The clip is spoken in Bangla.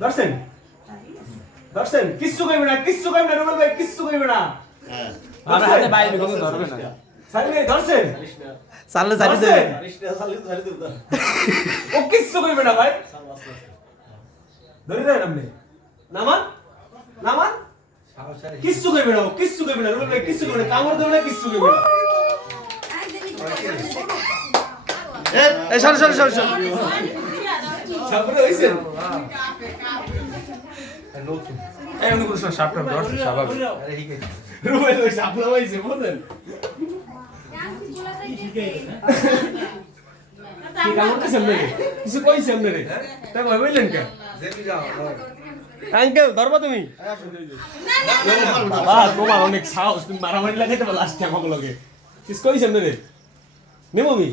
ধরছেন ধরছেন কিচ্ছু কইবে না রুবেল ভাই কিচ্ছু কইবে না আর হাতে বাইরে কোনো ধরবে না সাইলে ধরছেন চাললে ছাড়ি দেবে ও কিচ্ছু কইবে না ভাই ধরে দেন আপনি নামান নামান কিচ্ছু কইবে না রুবেল ভাই কিচ্ছু কইবে না কামড় দেবে না কিচ্ছু কইবে না এই সর সাবরে হইছেন এই উনি কোন সাপটা ধরছে স্বাভাবিক রুবেল ভাই সাবলা হইছে বলেন কি কামড় দিছেন না কিছু কইছেন না রে তাই কই বললেন কে আঙ্কেল ধরবা তুমি বাবা তোমার অনেক সাহস তুমি মারামারি লাগাইতে পারো লাস্ট টাইম আমাকে কিছু কইছেন না রে নেব আমি